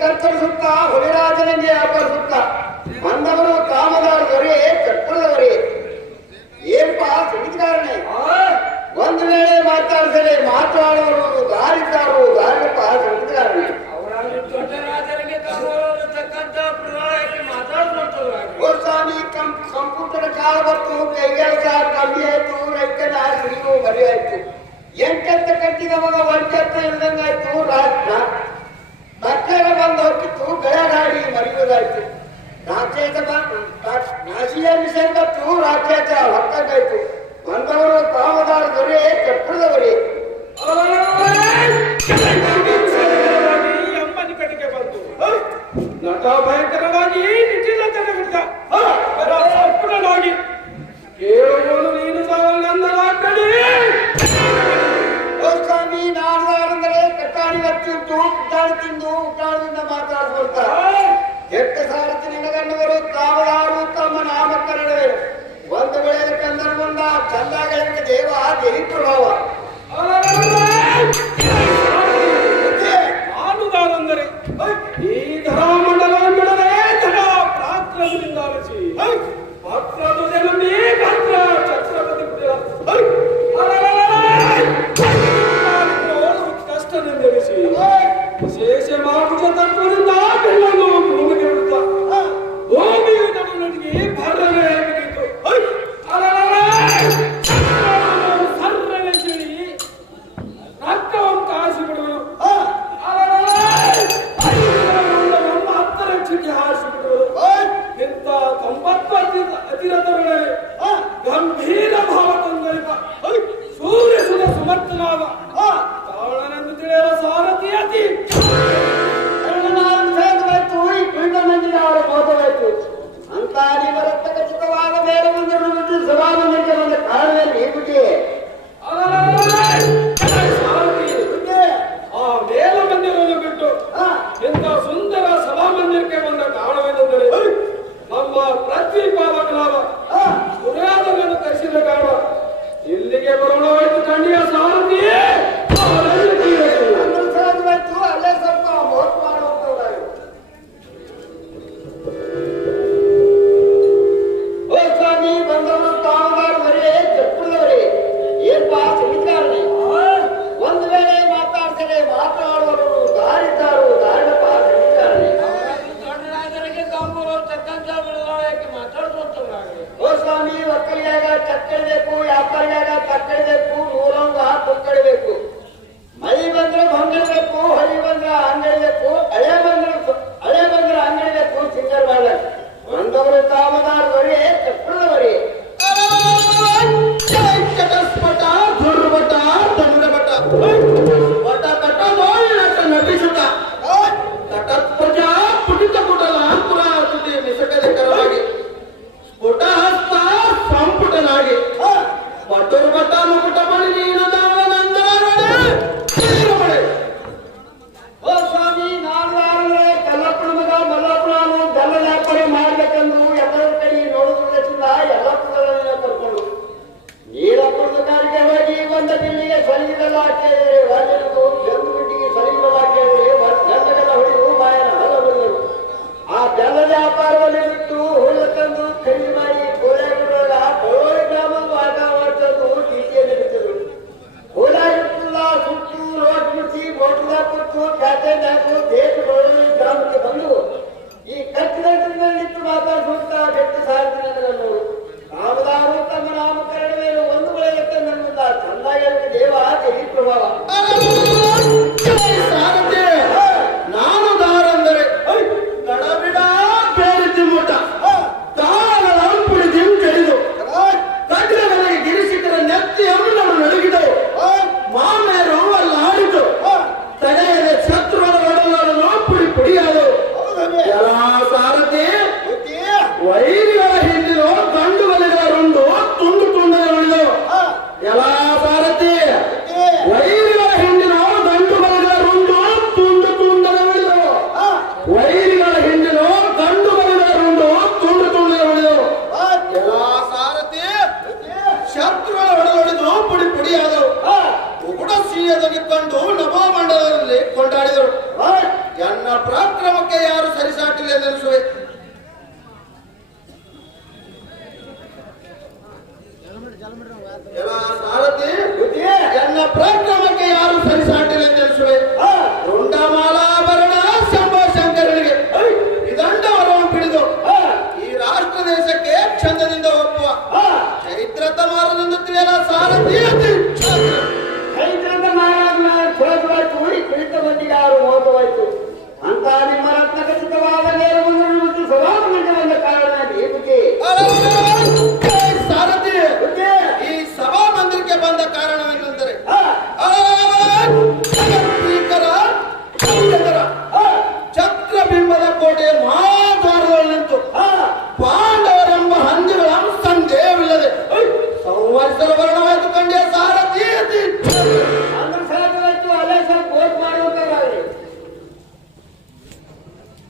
ಕತ್ತರಿಸುತ್ತ ಹುಲಿರಾಜನಿಗೆ ಅಪ್ಪರಿಸುತ್ತ ಬಂದವರು ಕಾಮದಾರ ದೊರೆ ಚಕ್ರದವರೇ ಏನ್ಪಾ ಸುಡಿಕಾರನೆ ಒಂದು ವೇಳೆ ಮಾತಾಡಿದರೆ ಮಾತಾಡುವರು ದಾರಿದ್ದಾರು ದಾರಿಯಪ್ಪ ಸುಡಿಕಾರನೆ ಸ್ವಾಮಿ ಕಂಪ್ಯೂಟರ್ ಕಾಲ ಬಂತು ಕೈಗೆಳಸ ಕಮ್ಮಿ ಆಯ್ತು ರೈತನ ಸಿರಿವು ಬರಿ ಆಯ್ತು ಎಂಟೆತ್ತ ಕಟ್ಟಿದ ಮಗ ಒಂಟೆತ್ತ ಇಲ್ದಂಗಾಯ್ತು ರಾಜ್ಯ ಮಕ್ಕಳ ಬಂದು ಹೋಗಿತ್ತು ಗಳಗಾಡಿ ಮರಿಯೋದಾಯ್ತು ರಾಕ್ಷೇತ ನಾಶಿಯ ನಿಸರ್ಗತ್ತು ರಾಕ್ಷೇತ ಹೊತ್ತಂಗಾಯ್ತು ಬಂದವರು ಕಾಮದಾರ ದೊರೆ ಚಕ್ರದವರೇ ಅಮ್ಮನ ಕಡೆಗೆ ಬಂತು ನಟ ಭಯಂಕರವಾಗಿ ನಿಂತಿಲ್ಲ ಬಿಟ್ಟ ಸಂಪೂರ್ಣವಾಗಿ ಕೇಳುವನು ನೀನು ಸಾವನ್ನಂದರ ಕಡೆ ಸ್ವಾಮಿ ನಾಡದಾರಂದರೆ ಕಟ್ಟಾಣಿ ಹಚ್ಚಿಟ್ಟು ಉಟ್ಟಾಡಿ ತಿಂದು ಉಟ್ಟಾಳದಿಂದ ಮಾತಾಡ್ಕೊಳ್ತ ಎಟ್ಟ ಸಾರತಿ ನಿನಗಣ್ಣವರು ಕಾವಲಾರು ತಮ್ಮ ನಾಮಕರಣವೇ ಒಂದು ವೇಳೆ ಕಂದರ್ಗೊಂಡ ಚಂದಾಗಳಿಗೆ ದೇವ ದೇವಿ ಪ್ರಭಾವ ಆಡುದಾರಂದರೆ ಈ ಧರಾಮಂಡಲ ಮಂಡಲೇ ಧರ ಪ್ರಾಕ್ರಮದಿಂದ ಆಲಿಸಿ ಪಾತ್ರದುದೆನಮ್ಮಿ ಪಾತ್ರ ಛತ್ರಪತಿ ಕಷ್ಟನೆಂದೆನಿಸಿ ವಿಶೇಷ ಮಾಗುಜ ತತ್ವದಿಂದ ಬೆಳ್ಳನ್ನು ಭೂಮಿಗೆ ಬಿಡುತ್ತ ಭೂಮಿಯು ನಮಗೆ ಭರನೆ ಮುಗಿಯಿತು ಸರ್ರನೆ ಸಿಳಿ ರಕ್ತವನ್ನು ಕಾಯಿಸಿ ಬಿಡುವರು ಹತ್ತರಕ್ಷಕ್ಕೆ ಹಾರಿಸಿ ಬಿಡುವರು ಇಂಥ 90 ಅತಿರಥಗಳಲ್ಲಿ ಗಂಭೀರ ಭಾವ ತಂದರಿಪ ಸೂರ್ಯಸುರ ಸಮರ್ಥನಾದ ತಾಳನೆಂದು ತಿಳಿಯಲು ಸಾರಥಿ ಅತಿ ಅಂತ ನಿವರತ್ತ ಖಚಿತವಾದ ಮೇಲೆ ಮುಂದೆ ಸಭಾಮಂದಿರಕ್ಕೆ ಬಂದ ಕಾರಣದಲ್ಲಿ ಬಿಟ್ಟಿಯೇ ಆ ಮೇಲ ಮಂದಿರವನ್ನು ಬಿಟ್ಟು ಇಂಥ ಸುಂದರ ಸಭಾಮಂದಿರಕ್ಕೆ ಬಂದ ಕಾರಣವೆಂದರೆ ನಮ್ಮ ಪ್ರತಿಪಾಲಕನಾದ ಸುರ್ಯಾದನನ್ನು ಕರೆಸಿದ ಕಾರಣ ಇಲ್ಲಿಗೆ ಬರೋಣವಾಯ್ತು ಕಣ್ಣಿಯ ಸಾರಥಿಯೇ ಅಲ್ಲೇ ಸ್ವಲ್ಪ ಮೋಸ ಮಾಡುವಂತವರಾಗಿ ಸ್ವಾಮಿ ಬಂದವರು ಕಾಮಗಾರ ಬರೇ ಚಕ್ರದವರೇ ಏನ್ಪಾ ಸುಮಿಕಾರನೆ ಒಂದು ವೇಳೆ ಮಾತಾಡ್ತಾರೆ ಮಾತಾಡುವರು ದಾರಿದ್ದಾರು ದಾರಿಡಪ್ಪ ಸುಮಿಕಾರನೆ ಓ ಸ್ವಾಮಿ ಒಕ್ಕಲಿಯಾಗ ಚಕ್ಕಳಿಬೇಕು ವ್ಯಾಪಾರಿಯಾಗ ತಕ್ಕಳಿಬೇಕು ನೂರಂಗ ಕೊಕ್ಕಳಿಬೇಕು ಮಳಿ ಬಂದ್ರೆ ಭಂಗಬೇಕು ಹೊಳಿ ಬಂದ್ರೆ ಅಂಗಡಿಬೇಕು ಹಳೆ ಬಂದ್ರೆ ಅಂಗಡಿಬೇಕು ಸಿಂಗರ್ ಬಾಳ ಬಂದವರು ಕಾಮದಾರ ಬರೀ ಚಕ್ರದವರೇ ಚಟಸ್ಪಟ ದುರ್ಬಟ ತಂಡಬಟ ಬಟ ಕಟ ನಟಿಸುತ್ತ ಕಟತ್ಪಜ ಪುಟಿತ ಕುಟಲ ಅಂಕುರ ತುಟಿ ನಿಸಟದ ಕರವಾಗಿ ಸ್ಫುಟ ಹಸ್ತ ಸಂಪುಟನಾಗಿ ಪಟುರ್ಬಟ ಮುಕುಟ ಬಳಿ ಓ ಸ್ವಾಮಿ ನಾಲ್ವಾರೇ ಕಲ್ಲಪ್ಪನ ಮಗ ಮಲ್ಲಪ್ಪನ ಜಲ ವ್ಯಾಪಾರಿ ಮಾಡ್ಬೇಕೆಂದು ಎಲ್ಲರ ಕೈ ನೋಡುವುದಕ್ಕಿಂತ ಎಲ್ಲಪ್ಪನ ಕರ್ಕೊಂಡು ನೀರಪ್ಪನ ಕಾರಿಗೆ ಹೋಗಿ ಬಂದ ದಿಲ್ಲಿಗೆ ಸರಿಗಿದಲ್ಲ ಕೇಳಿದರೆ ರಾಜನಿಗೂ ಜಂದು ಬಿಟ್ಟಿಗೆ ಸರಿಗಿದಲ್ಲ ಕೇಳಿದರೆ ಜಂದಗದ ಹೊಡೆದು ಬಾಯನ ಹಲ ಬಂದರು ಆ ಜಲ ವ್ಯಾಪಾರದಲ್ಲಿ ಬಿಟ್ಟು ಹುಳ ತಂದು ಖರೀದಿ ಮಾಡಿ ಕೋಲಾಗುಡಾಗ ಕೋಳಿ ಗ್ರಾಮದ ವಾತಾವರಣದ್ದು ಟೀಕೆಯಲ್ಲಿ ಬಿಟ್ಟರು ಕೋಲಾಗಿಲ್ಲ ಸುಟ್ಟು ರೋಡ್ ಮುಚ್ಚಿ ಬೋಟದ ಕೊಟ್ಟು ಖಾತೆ ಹಾಕು ದೇಶ ಗ್ರಾಮಕ್ಕೆ ಬಂದು ಈ ಕಟ್ಟಿದಂಟಿಟ್ಟು ಮಾತಾಡುತ್ತಾ ಬೆಟ್ಟು ಸಾರ್ತಿ ನನಗನ್ನು ಕಾಮದಾರು ತಮ್ಮ ನಾಮಕರಣವೇ ಒಂದು ಬೆಳೆಯಕ್ಕೆ ನನ್ನಿಂದ ಚಂದಾಗಿ ದೇವ ದೇವಿ ಪ್ರಭಾವ ನಾನು ದಾರಂದರೆ ಕಡಬಿಡ ಬೇರಿಸಿ ಮೂಟ ಕಾಲಂಪುಡಿ ದಿಮ್ ಕೆಡಿದು ಕಟ್ಟಿದ ನನಗೆ ಗಿರಿಸಿದರ ನೆತ್ತಿಯನ್ನು ನಾವು ನಡುಗಿದವು ಮಾಮೇರು ಅಲ್ಲ ಆಡಿತು ತಡೆಯದೆ ಶತ್ರುಗಳ ಒಡಲನ್ನು ಪುಡಿ ಪುಡಿಯಾದವು ಸಾರಥಿ ವೈರಿಗಳ ದೂರವಾಯಿತು. ಅಂತ ನಿಮ್ಮ ರತ್ನಖಚಿತವಾದ ನೇರವನ್ನು ಸಭಾಮಂದಿರಕ್ಕೆ ಬಂದ ಕಾರಣ ಈ ಬುದ್ಧಿ